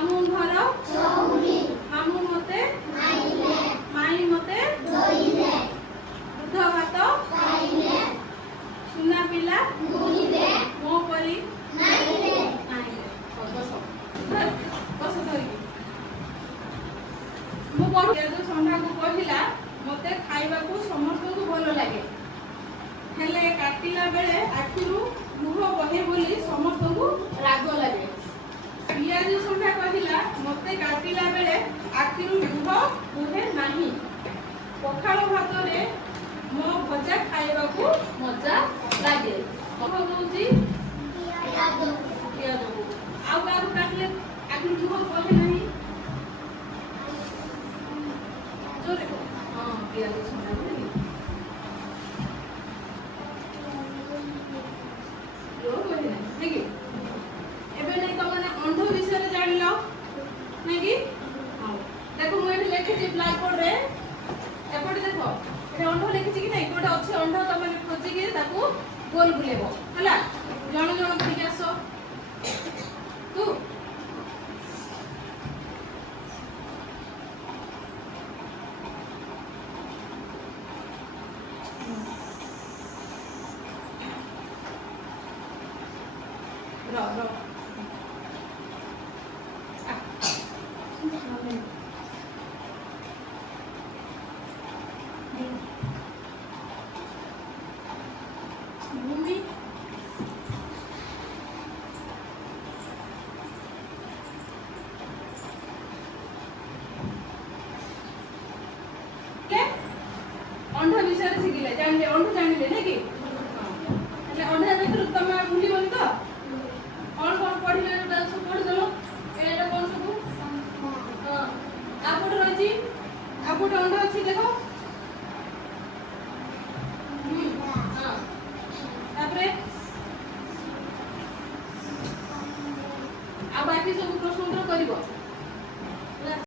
ମାମୁଁ ଘର ମାମୁଁ ମତେ ମାଇଁ ମତେ ଦୁଧ ଭାତ ସୁନା ପିଲା ମୋ ପରି ମୁଁ ଯୋଉ ସନ୍ଧ୍ୟାକୁ କହିଲା ମତେ ଖାଇବାକୁ ସମସ୍ତଙ୍କୁ ଭଲ ଲାଗେ, ହେଲେ କାଟିଲା ବେଳେ ଆଖିରୁ ଲୁହ ବହେ ବୋଲି ସମସ୍ତଙ୍କୁ ରାଗ ଲାଗେ। ପିଆଜ ସନ୍ଧ୍ୟା କହିଲା ମତେ କାଟିଲା ବେଳେ ଆଖିରୁ ଲୁହ ବୁହେ ନାହିଁ। ପଖାଳ ଭାତରେ ମୋ ଭଜା ଖାଇବାକୁ ମଜା ଲାଗେ। କହୁଛି ପିଆଜକୁ ଆଉ କାହାକୁ କାଟିଲେ ଆଖିରୁ ଲୁହ ବହେ ନାହିଁ। ହଁ ପିଆଜ ସନ୍ଧ୍ୟା ଏବେ ନାଇଁ ତମେ ଅନ୍ଧ ବିଷୟରେ ଜାଣିଲ ନାଇଁ କି? ଦେଖ ମୁଁ ଏଠି ଲେଖିଛି ବ୍ଲାକ୍ ବୋର୍ଡ ରେ, ଏପଟେ ଦେଖ ଏଠି ଅନ୍ଧ ଲେଖିଛି କି ନାଇଁ? ଗୋଟେ ଅଛି ଅନ୍ଧ, ତମେ ଖୋଜିକି ତାକୁ ଗୋଲ ବୁଲେଇବ ହେଲା। ଜଣ ଜଣ କରିକି ଆସ ତୁ ଭୂମି ଅନ୍ଧ ବିଷୟରେ ଶିଖିଲେ, ଜାଣିଲେ, ଅନ୍ଧ ଜାଣିଲେ ନାଇଁ କି? ହେଲେ ଅନ୍ଧ ଭିତରୁ ତମେ ଭୁଲିବନି ତ? କଣ କଣ ପଢିଲେ ସବୁ ପଢିଦେଲ? ଏଇଟା କଣ ସବୁ? ଆପଟେ ରହିଛି, ଆପଟେ ଅନ୍ଧ ଅଛି ଦେଖ। ତାପରେ ଆଉ ବାକି ସବୁ ପ୍ରଶ୍ନ ଉତ୍ତର କରିବ।